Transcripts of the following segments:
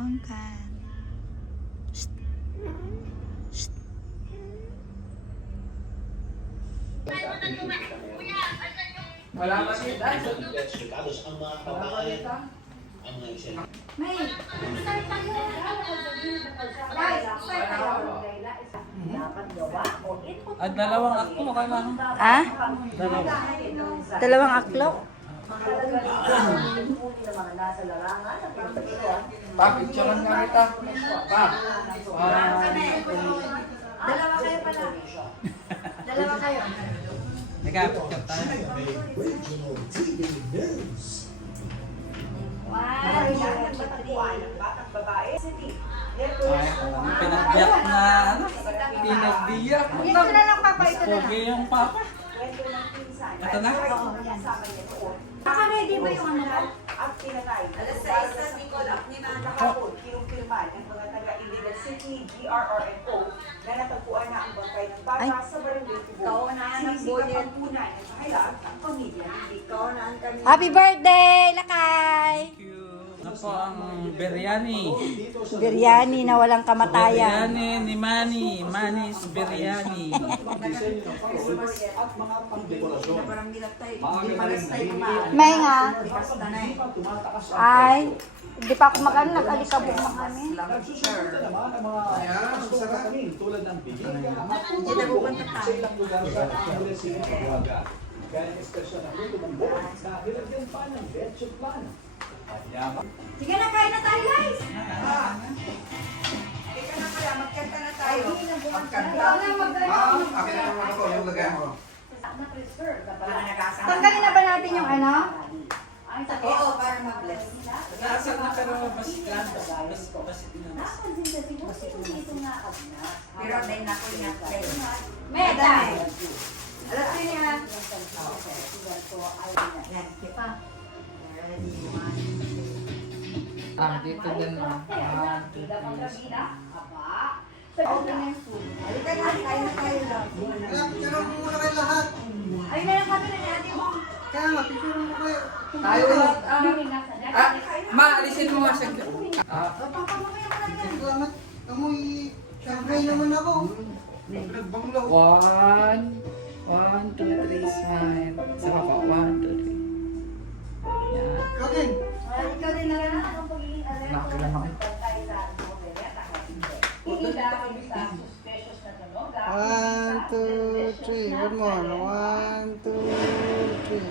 Bongkan. Shh. Shh. Wala ba siya? Tapos ang mga babae, ang mga isa. May, start tayo. Guys, start tayo. Dapat gawa o ito. At dalawang akto mo kailangan. Ah? Dalawa. Dalawang aklo? Mga nasa larangan at pinagpapaliguan. Pa, picturean nga kita. Pa. Dalawa kayo pala. Dalawa kayo. Teka, picture tayo. Regional TV News. Wow, yan ang matatuan ng batang babae. City. Ay, pinagbiyak na, ano? Pinagbiyak. Ito na lang, Papa, ito na lang. Pogi yung papa. Ito na? Baka ready ba yung ano mo? At pinatay. Alas 6 na Nicole at ni Nana kahapon, kinumpirma ng mga taga-Illegal City, GRRMO, na natagpuan na ang bangkay ng bata sa barangay Tibo. Kaunahan ng Sinisika bullet. pagpunan ng kahilaan ng pamilya. Ikaw na ang kami. Happy birthday, Lakay! Thank you. Ano po ang biryani? Biryani na walang kamatayan. Biryani ni Manny. Manny's biryani. Parang nilap tayo. Hindi malas tayo kumain. May nga. Basta na eh. Ay, hindi pa ako mag-ano, nag-alikabok na kami. Tulad ng bigay, Hindi na pupunta tayo. Kaya espresyon ng luto ng buwan na nilagyan pa ng leche plan. At yaman. Sige na, kain na tayo, guys. Teka na kaya, magkanta na tayo. Magkanta. Akin na naman ako, yung lagay mo. Tanggalin na ba natin yung ano? Oo, para mag-bless. Nasaan na pero basiklan? Basit na. Pero dahil na ko niya. Meda. Alas ko niya. Yan, kipa. Dito din na. Halika na, kain na tayo lang. Pero muna kayo lahat. Ayun na lang kami na natin mo. Kaya nga, picture mo kayo. Tayo lahat. Maalisin mo nga siya. Salamat. Amoy, siyempre naman ako. Pinagbanglaw. 1, 2, 3, smile. Saka pa, 1, 2, 3. Yan. Kakin. Ikaw din na lang ang pagiging alert. Nakakilala ko. One, two, three. One more. One, two, three.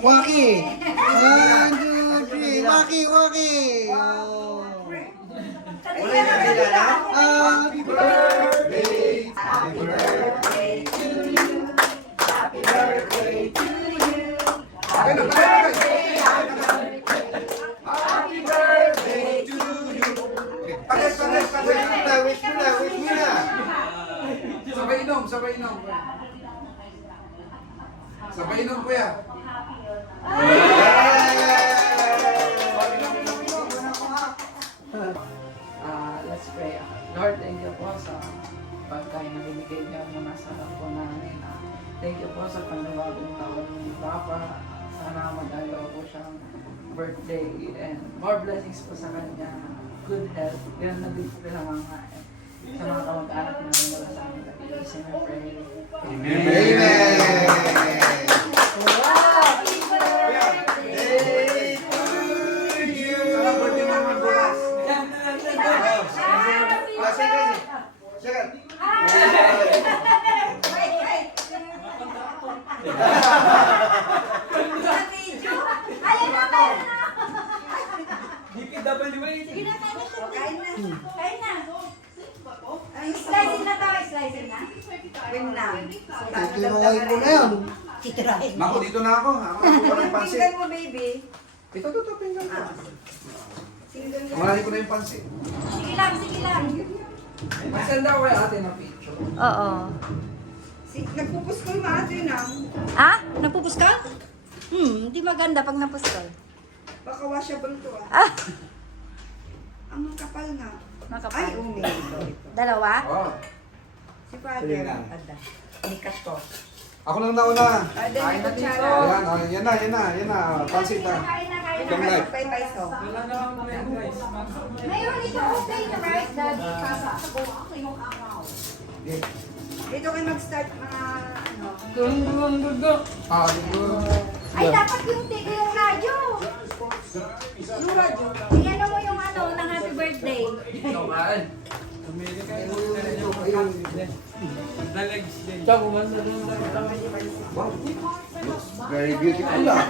Waki! One, two, three. Waki, waki! Oh. Happy birthday! Happy birthday to you! Happy birthday to you! Happy birthday! Happy birthday to you! Pares! Wish mo na! Sabay inom, sabay inom. Sabay inom, kuya. Let's pray. Lord, thank you po sa pagkain na binigay niyo na nasa harap po namin. Thank you po sa panibagong taon ni Papa. Sana mag-alaw po siyang birthday and more blessings po sa kanya. Good health. Yan na din po naman sa mga kamag-anak namin wala sa amin. Kasi na pray. Sana birthday naman bukas. Sige. Ayun na, meron na. DPWH. Sige na, kain na. Kain na. Slicing na to, slicing na. Win lang. Titirahin mo na yan. Titirahin. Ako, dito na ako. Ako ko na yung pansit. Pinggan mo, baby. Ito, pinggan ko. Pinggan mo. Marami ko na yung pansit. Sige lang, sige lang. Masend daw kay ate na picture. Oo. Nagpupus ko yung mga tinang. Ah? Napupuskal? Hindi maganda pag napuskal. Baka washable to ah. Ah, Ang kapal nga. makapal. Ay, umi. Dalawa? Oh, Si Father. Sige lang. Ada. Nikas to. ako lang nauna. Father, may Kain na dito. kutsara. Yan na. Pansit na. Kain na, kain Itong live. Wala na akong mga guys. Mayroon ito okay na right, Daddy? Kasa ako yung araw. Dito kayo mag-start mga ano. Ah, dito. Ay, dapat yung yung radyo. Yung radyo. Iyan mo yung ano, ng happy birthday. Very beautiful ah.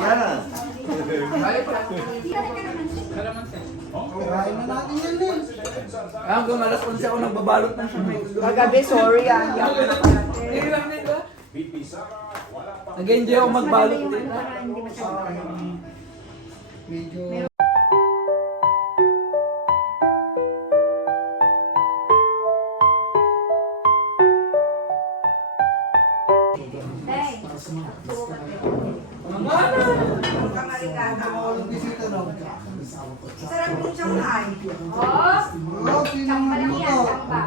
Yan ah. Karain na natin yan din. Ah, kung alas 11 ako nagbabalot ng siya. Kagabi, sorry ah. Hindi lang nito. Nag-enjoy ako magbalot din. Para hindi masyadong Medyo... Hey, Kamarigata. Walang bisita na. Sarap din Shanghai. oh, Oh, isang pa lang yan, isang pa.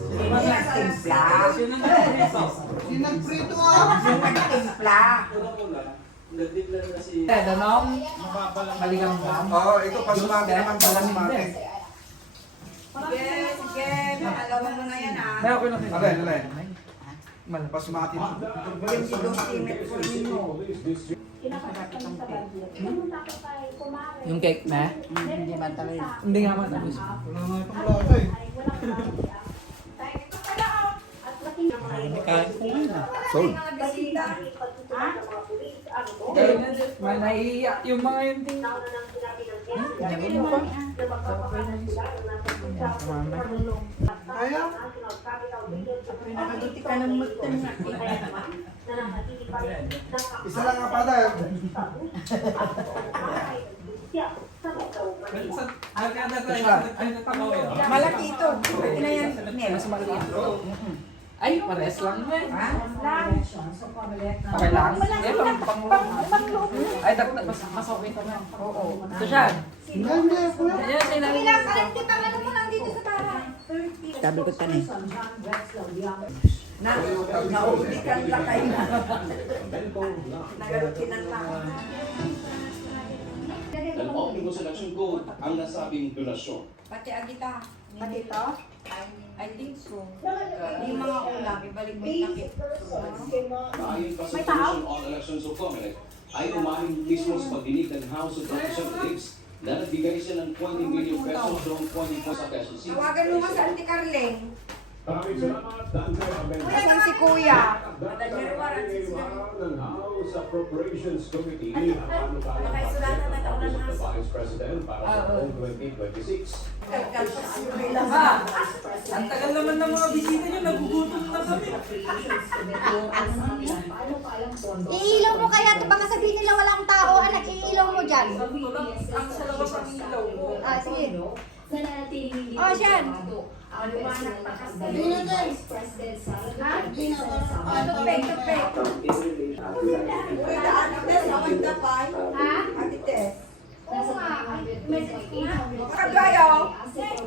Hindi na timpla. Sinagprito ah. Timpla. Eh, danong. Maligang ba? Oo, ito pasmati naman, pasmati. Sige, sige. Pangalawa mo na yan ah. May ako lang. Alay. Pasmati. Yung sinusimit ko mo. Yung cake na? Hindi man talaga. Hindi nga man. Tapos. Wala nga itong lasa eh. Sold. May naiiyak yung mga yun din. Kaya? Nakaduti ka ng mutan na. Isa lang nga pala. Malaki ito. Pwede na yan. Mas maliit. Ay, pares lang na eh. Ha? Okay lang. Eh, pang ay, dapat mas okay ka na. Oo. Ito siya. Hindi, kuya. Ayan, sinabi. Ilang ka lang, di pa ano mo lang dito sa bahay. Sabi ko tanay. Naulikan lang kayo na. Nagalutinan lang. Ng Omnibus Election Code ang nasabing donasyon. Pati agita. Pati ito? I think so. Yung mga ulam, ibalik mo yung takip. Ayon pa sa Commission on Elections of Comelec, ay umamin mismo sa pagdinig ng House of Representatives na nagbigay siya ng 20 million pesos noong 20 sa Quezon City. Tawagan mo nga sa Auntie Carleng. Maraming salamat, Dante Abel. Asan si Kuya? ng House Appropriations Committee ang Nakaisulatan na taon ng the Vice President para sa taong 2026. Ang tagal naman ng mga bisita niyo, nagugutom na kami. Iilaw mo kaya, baka sabihin nila walang tao, anak, iilaw mo dyan. Ang sa labas ang ilaw ko. Ah, sige. Oh, siyan. Tupek. Uy, daan ako sa Magdapay. Ha? Ate Tess. Oo nga. Message ko nga. Kagayo.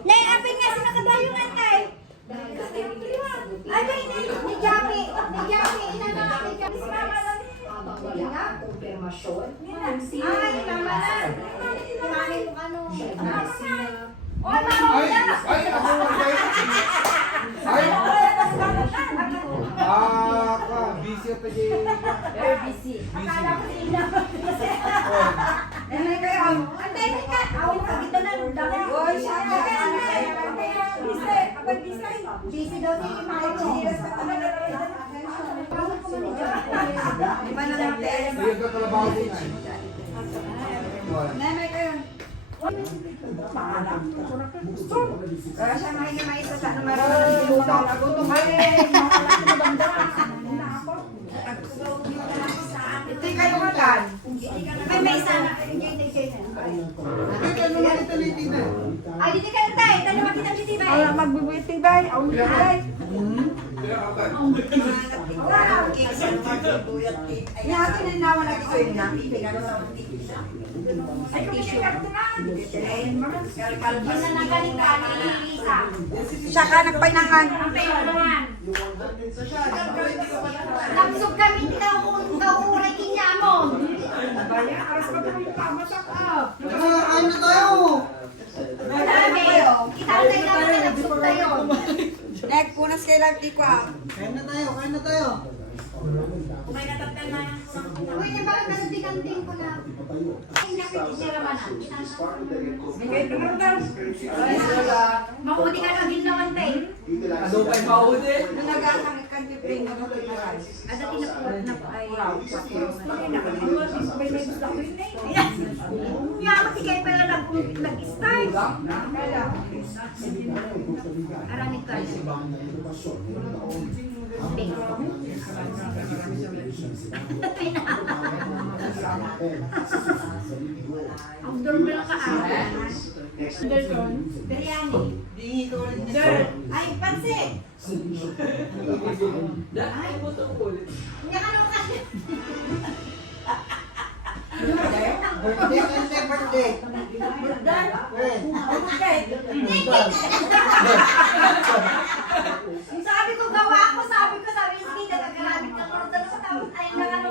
Nay, apin nga sa nakabayo nga tay. Ay, ni Jami. Ni Jami. Ina na. Ni Jami. Si Mama lang. Ay, Mama lang. Mami mo ano. Mama nga. Oy, Mama mo lang. Busy pa dyan. Very busy. Akala ko sila. Nanay kayo. Antay ka. Awin ka kita na. Uy, siya ka. Busy. Abang busy. Busy daw si Mama ko. Di ba na lang Tess? Hindi ka kalabaw din. Nanay kayo. Kaya siya maisa sa numero ng lutong. Nagutom ay Ito kayo magan. May isa na. Ito naman ito liti na. Ay, dito ka lang tayo. Tanong kita dito ba? Wala magbibiting ba? Ang ay. Wow, cake sa magduyat cake. Ay, akin na naman lagi ko yun na. Ay, tissue. Yun na nagaling ka ni Lisa. Siya ka nagpainangan. Ang payaman. Nabsog kami, kauuray kinya mo. Kain na tayo! Madami. Itatay na ako na nagsup tayo. Nagpunas kay Larty ko ah. Kain na tayo, kain na tayo! May natatay na. Uy, na bakit nagtikanting ko na? Ay, nakikisira man na. Makuti ka lang din naman tayo. Ano pa'y mauli? Nung nag-aakang kanti-pring ako kinagal. Ada tinapulat na pa ay. Nga, matigay pala nag-start. Aranit ka. Outdoor mo lang ka biryani. Ay, pansit. Dahil mo ito ulit. Nga ka naman kasi. Birthday, birthday! Sabi ko, gawa ako. Sabi ko, sige, nagagaramit ka ko. Tapos tapos ayun na ano.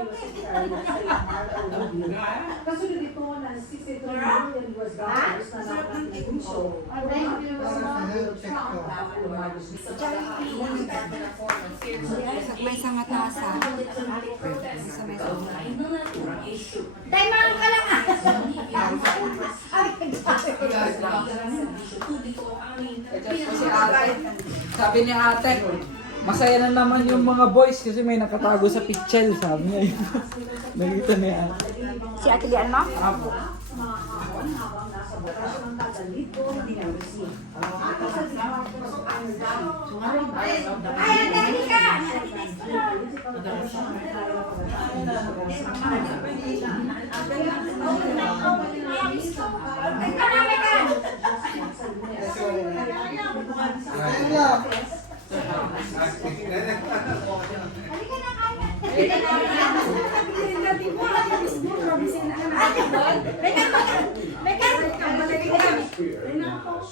Kasunod ito na 63 million US dollars na May sa matasa. Tay, mahal ka lang ah. Si ate, sabi ni ate, masaya na naman yung mga boys kasi may nakatago sa pitchel, sabi niya yun. Nakita niya ate. Si Ate Lian mo? Apo. Ay, Ate Anika!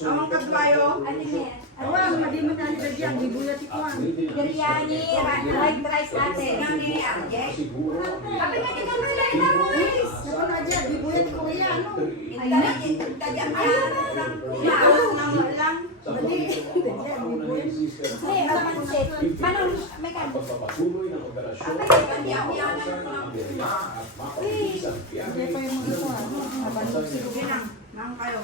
Amang kadwayo. Biryani, white rice natin. Sabi nga, ikaw na lang na rice. Manong, may kan. Pagpapatuloy ng operasyon Nang kayo.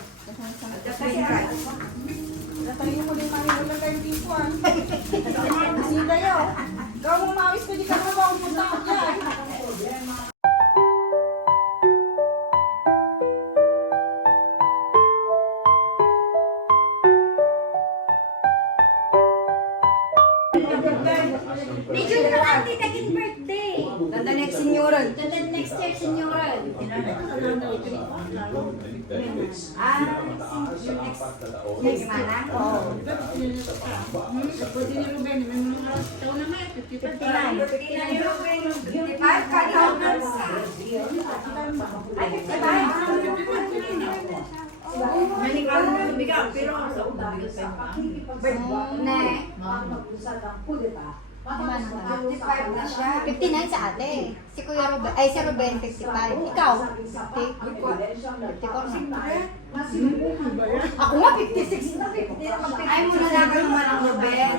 Natayo mo din mami wala tayong tipuan. Kasi tayo. Ikaw mo mawis ko di ka na ba ang punta ko dyan. Medyo na lang din naging birthday. Ganda next senyoran. The next year, senyoran. Next mana? Oo. 55 kada ay 55. Ne. 55 na siya. 59 sa ate. Si Kuya Ruben, ay si Ruben 55. Ikaw? 54. Ako nga 56 na 50. Ay, muna lang ka naman ang Ruben.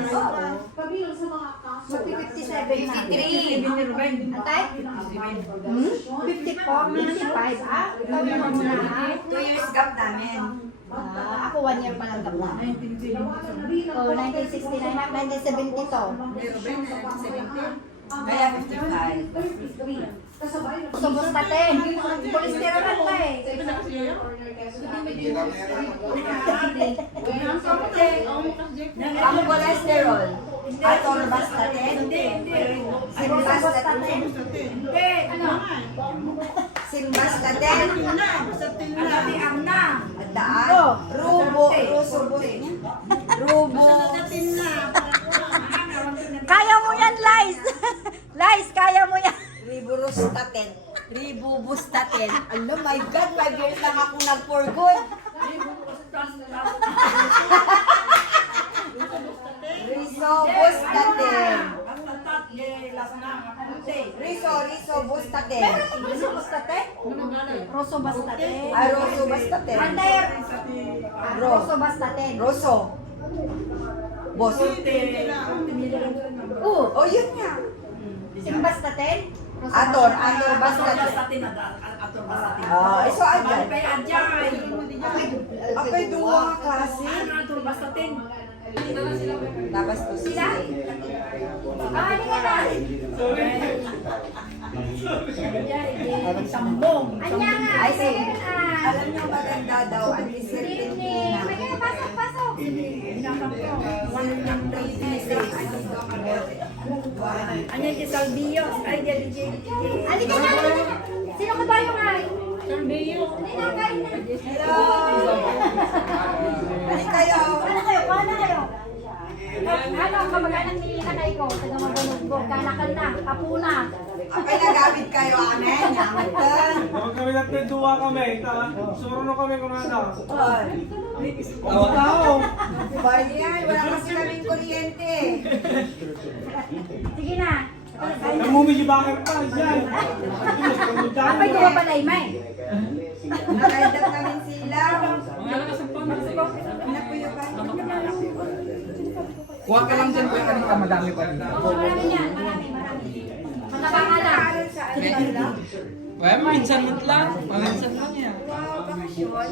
Kabilang sa mga kaso. Magpi 57 na. 53. Antay? 54, 55. Ah, ikaw naman muna ha. 2 years gap namin. Ah, ako 1 year pa lang tapos. Oh, 1969 na, 1972. Kaya 55. Subos natin. Cholesterol na tayo eh. Ang cholesterol. Atorvastatin. Simvastatin. Ano? Simvastatin. Ang na. Daan. Rubo. Kaya mo yan, Lies! Lies, kaya mo yan. Riburustatin. Ribubustatin. Ano, my God, 5 years lang ako nag-for good. Risobustatin. Risobustatin. Meron mo ba sa bustate? Rosso Bastaten. Ay, Rosso Bastaten. Ander. Rosso Bastaten. Rosso. Boss. Oh, Yun nga. Sing Bastaten. Rosso Ator Bastaten. Bastaten. So andyan. Apay duwa nga klase. Tapos to sila. Hindi ka na. Sambong. Anya nga. Ay, sige. Ah. Alam niyo maganda daw ang discipline May na. kaya pasok, pasok. Anya si Salvio. Ay, DJ. Halika na, halika na. Sino ka ba yung ay? Salvio. Hindi na, kain na. Hello. Ano kayo? Kuha na kayo. Ano, kamag-anak ni nanay ko, taga Magunog ko, kanakan na, kapuna. Apay nagamit kayo amen. Yaman ka. Kapag kami natin duwa kami, suro na kami kumanda. Oo tao. Bakit yan? Wala kasi kaming kuryente. Sige na. Namumijibakar pa, yan. Apay ko ba balay, may? Nakaidap namin sila. Napuyo ka. Kuha ka lang dyan, kuha ka lang madami pa rin. Marami yan, marami. Matabangalan. Well, minsan lang. Minsan lang yan. Wow, bakasyon.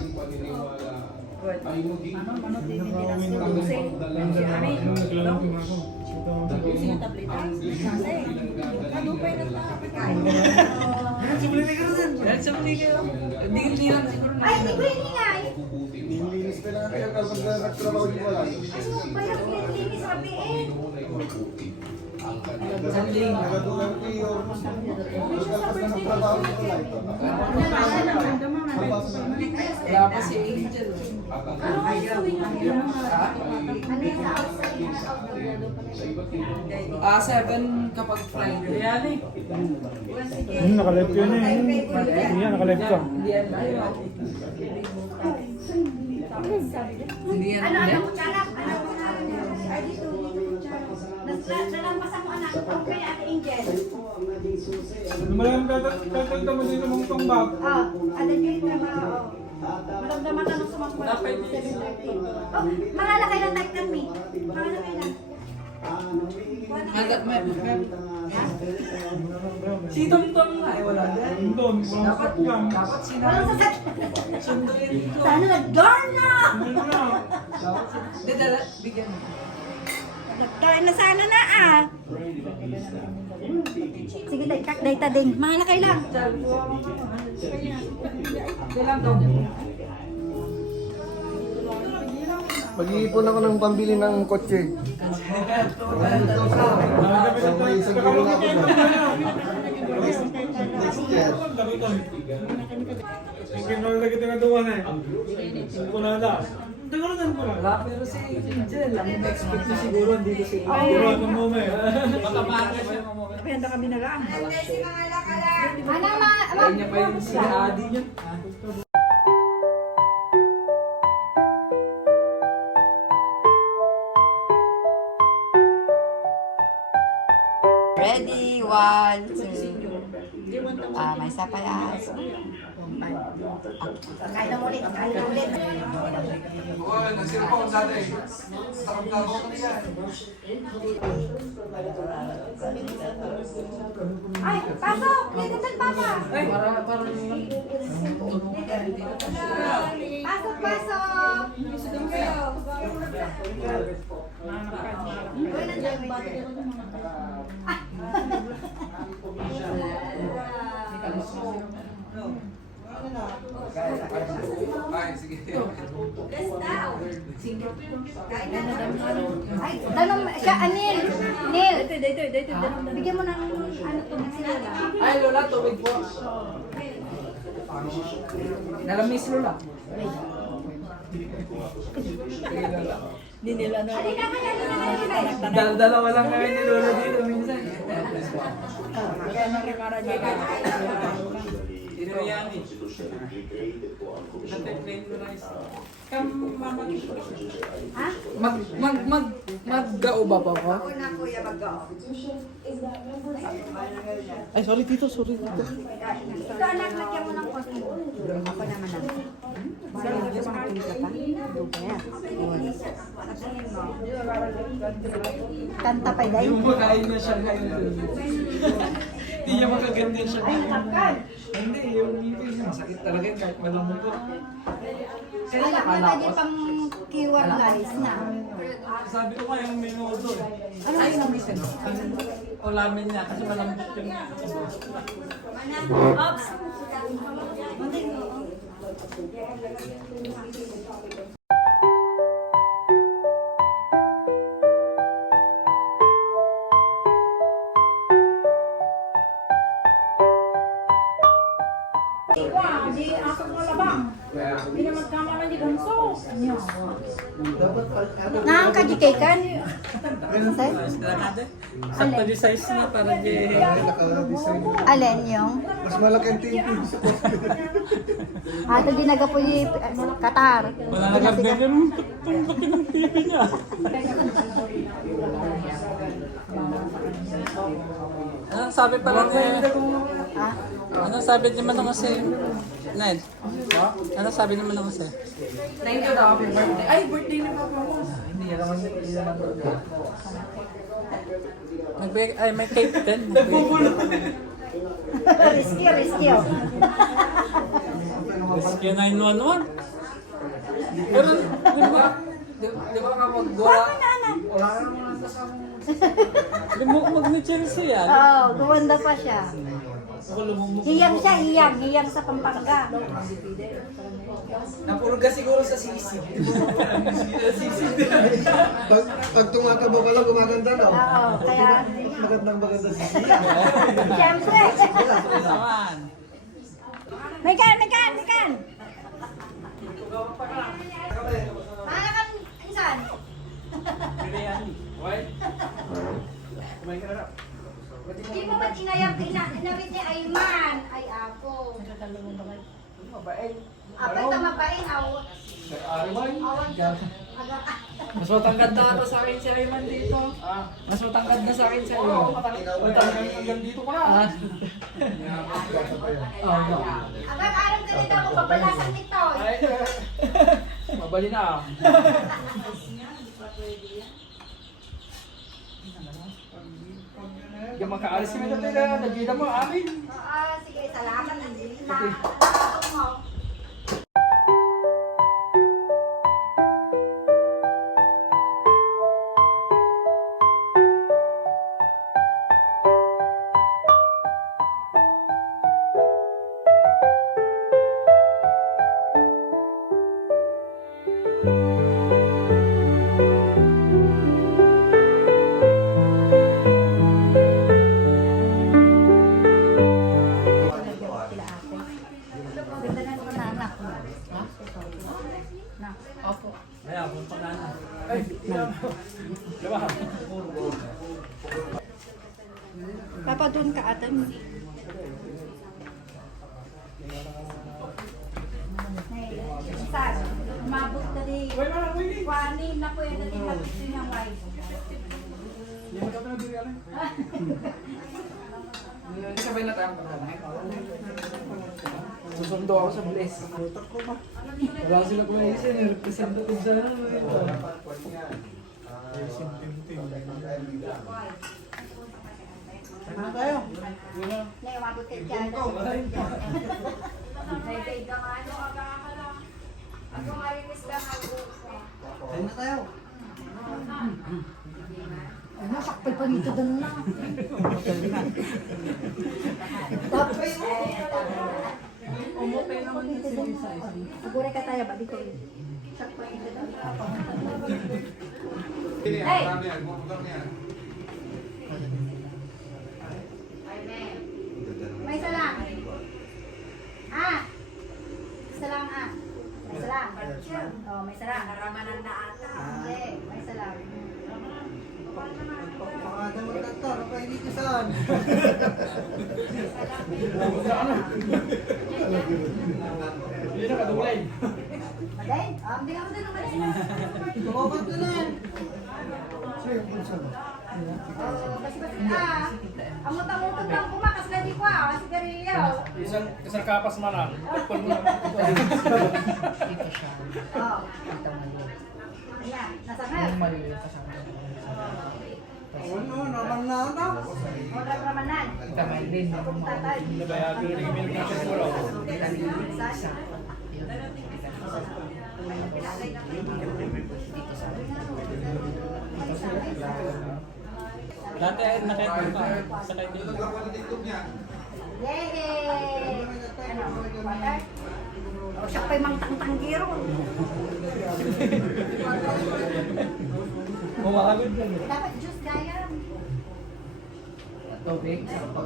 Dahil sa muli kayo. Hindi lang siguro na. Ay, hindi ko hiningay. Nilinis pa lang kaya kapag nagtrabaho di wala. Ano ba yung linis sa PN? Nagadulang kayo. Pagkalpas na ng trabaho di wala. Wala pa si Angel. Ano yung sa 7 kapag Friday. Yan eh. Nakalive yun eh. Yan, nakalive ka. Hindi yan live. Hindi yan Ano, live. kutsara? Ano, ay, dito. Nalampasan mo anak. Ang kaya Ate Angel. Lumayan ka, tatagda mo dito mong tumbag. Ate Angel, trabaho. Maramdaman ka nung sumakot. Oh, marala kayo ng type kami. Marala kayo lang. Si Tom nga eh, wala din. Doon, dapat lang. Dapat Walang sinabi. sasakyan. Sunduin ko. Sana nag-dorna! Hindi, bigyan mo. Nagkain na sana na ah. Sige, data din. Marala kayo lang. Kailan daw? Mag-iipon ako ng pambili ng kotse. May isang kilo na ako. Next year. Mungkin kalau lagi tengah dua nih. Kuna na. Tagalan ko lang. Wala, pero si Angel, ang expect ko siguro dito si Pero ako mo may. Penda kami na lang. Nanday si mga lakalang. Kaya niya pa yung si Adi niya. Ready, 1, 2. May sapayas. Kain na ulit. Kain na ulit. Uy, nagsiro pa ako dati. Sarap na ako kanina. Ay, pasok! Dito din, Papa! Parang Pasok, pasok! Uy, nandiyan ba? Ay, sige. Ay, tanong siya, Anil! Nil! Bigyan mo ng ano to, ng sinila. ay, Lola, tubig po. Nalamis, Lola. Halika ka na, Dalawa lang kami ni Lola dito minsan. Inoyani. Ha? Mag-gao ba pa ko? Una kuya mag-go. Ay, sorry tito, sorry tito. Ito anak, lagyan mo ng Nagsasabi ka pa? Duper. Kanta pa day. Yung makain niya siya ngayon. Hindi niya makaganda siya. Ay, nakapkan. Hindi, yung ngipin niya. Sakit talaga yun kahit malamog ko. Alam niya ba di pang kiwan guys na? Sabi ko nga yung minuto eh. Ano yung namin? O lamin niya kasi malambot yung Ops! Di ako malabang. Hindi na magkamala di ganso. Nakakajikaikan? Say? sakto di size na para di... Alin yung? Mas malaki ang TV. Ato di nagapuy Qatar. Wala nag-update yung laki ng TV niya. Anong sabi pala ni... Ha? Anong sabi naman ng kasi... Ned? Anong sabi naman ng kasi? Thank you daw, happy birthday. Ay, birthday ni Papa mo. Hindi yan naman ay, may cake din. Risky oh. Rescue 911. Pero, Di ba kapag wala? Wala Wala na naman kasama mo. lumukmag ni Chelsea yan. Oo, gumanda pa siya. Ako lumukmag. Hiyang siya, hiyang sa Pampanga. Napurga siguro sa sisi. Pag tumataba ka lang, gumaganda daw. Oo, kaya... Maganda si Siyempre! Naman. Mekan! Mana kan insan? Biryani. Why? Kumain ka na na. Di mo ba inabit ni Ayman? Ay, ako. Apa ito mabain? Awan ka. Mas matangkad na ata sa akin si Ayman dito. Mas matangkad na sa akin si Ayman. Oo, matangkad hanggang dito ko na. Agad aram ka nito kung babalasan nito. Ay, mabali na. Yung makaalis kami na tayo, nagkita mo amin. Sige, salamat. Nandito na. Salamat mo. Ganda na naman na anak mo. Ay, ako pa na. Ay, diba? Papa, doon ka atan. Saan? Umabot ka di. Kwani na po yan natin hapit niyang wife. Sabay na tayo magkakain. Susundo ako sa Bless. Wala sila kumain isa, representative sa ano. Ano tayo? Na umabot ka dyan. Naibig ka nga ano ka lang. Ako marinis lang ako. Tayo na tayo. Ano, sakpal pa nito doon na. Tapos, Umutay naman yung size. siguro ka tayo ba dito? Sakpal nito doon. Hey! May isa lang. Isa lang May isa lang. Oh, may isa lang. Naramanan na ata. Hindi, may isa lang. Pakadamot na ito. Ano pa hindi ko saan? Yun ang kadulay. Maday? Hindi ka mo din naman. Tumabat na lang. Sa'yo, bulsa mo. Basi-basi ka. Amot-amot lang kumakas na di ko sigarilyo. Isang kapas malang. Pagpul mo lang. Oh. Ayan, nasa na. Order ramanan. Tatay. Nabayagin rin kami ng siguro. Dati ay nakita ka sa kaibigan. Yay! Ano? Water? O siya pa'y mangtang-tanggiro. Kumakagod lang. Dapat juice gaya. Tubig. Oh,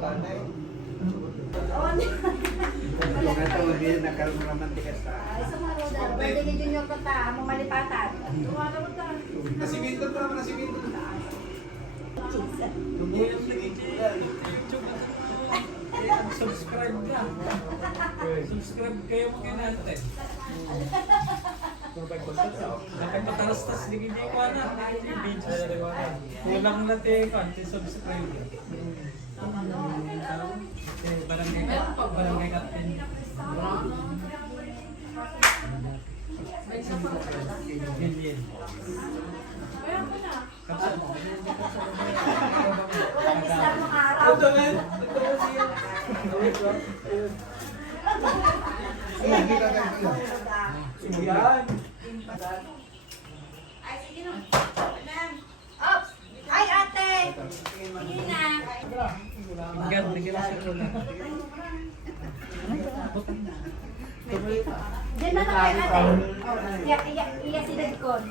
nagkaroon naman tikas sa... ay, sumaroda. Pwede ni Junior ko ta, mamalipatan. Sumaroda ta. Nasiminto pa naman, nasiminto. Subscribe ka. Subscribe kayo mo kay natin. Nakay patarastas di hindi ko na. Video na liwanag. Kulang natin konti subscribe. Barangay Captain. Billion. Walang islam ng araw. Ayan, kita ka. Yan. Ay, sige na. Ops! Ay, ate! Sige na. Hanggang bigyan sa kulang. Diyan na lang kay ate. Iya si Dadkon.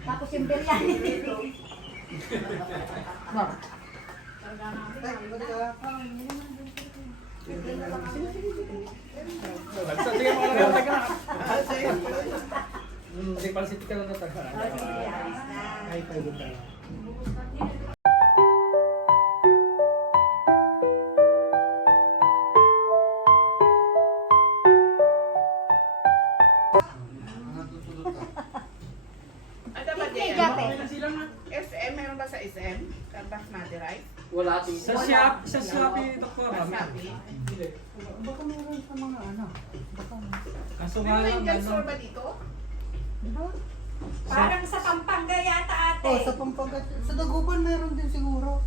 Tapos yung biryani. Sige mo lang teka. Sige pansit ka lang na teka. Ay, pwede tayo. Kay Jape. SM, meron ba sa SM? Basmati rice? Wala Sa Shopee ito ko ba? Baka meron sa mga ano. Kaso nga lang Indian ano. store ba dito? Parang sa Pampanga yata ate. Oh, sa Pampanga. Sa Dagupan meron din siguro.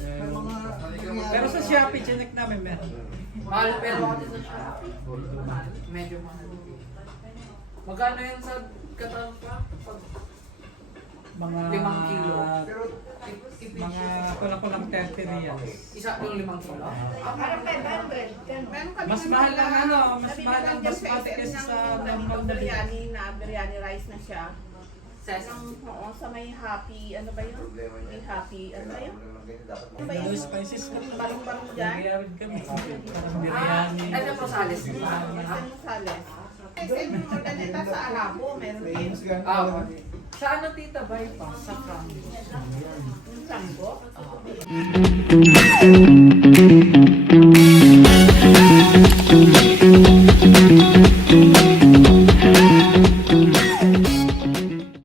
May mga... Pero sa Shopee, chinek namin meron. Mahal pero ako din sa Shopee. Medyo mahal. Magkano yan sa Katampa? Mga 5 kilo. Mga kulang-kulang 30 reals. Isa yung 5 kilo. Parang 500. Ganun. Meron kami Mas mahal lang ano, mas mahal ang basmati kasi sa normal na biryani na biryani rice na siya. Sesame. Oo, sa may happy, ano ba yun? May happy, ano ba yun? Ano ba Hello, yun? spices ka. Barong-barong dyan? Nagyarid kami. Parang biryani. Ito po salis. San Gonzales. Kasi yung Morganeta sa Alabo, meron din. Sa ano tita bypass? Sa Franco. Yung Sambo.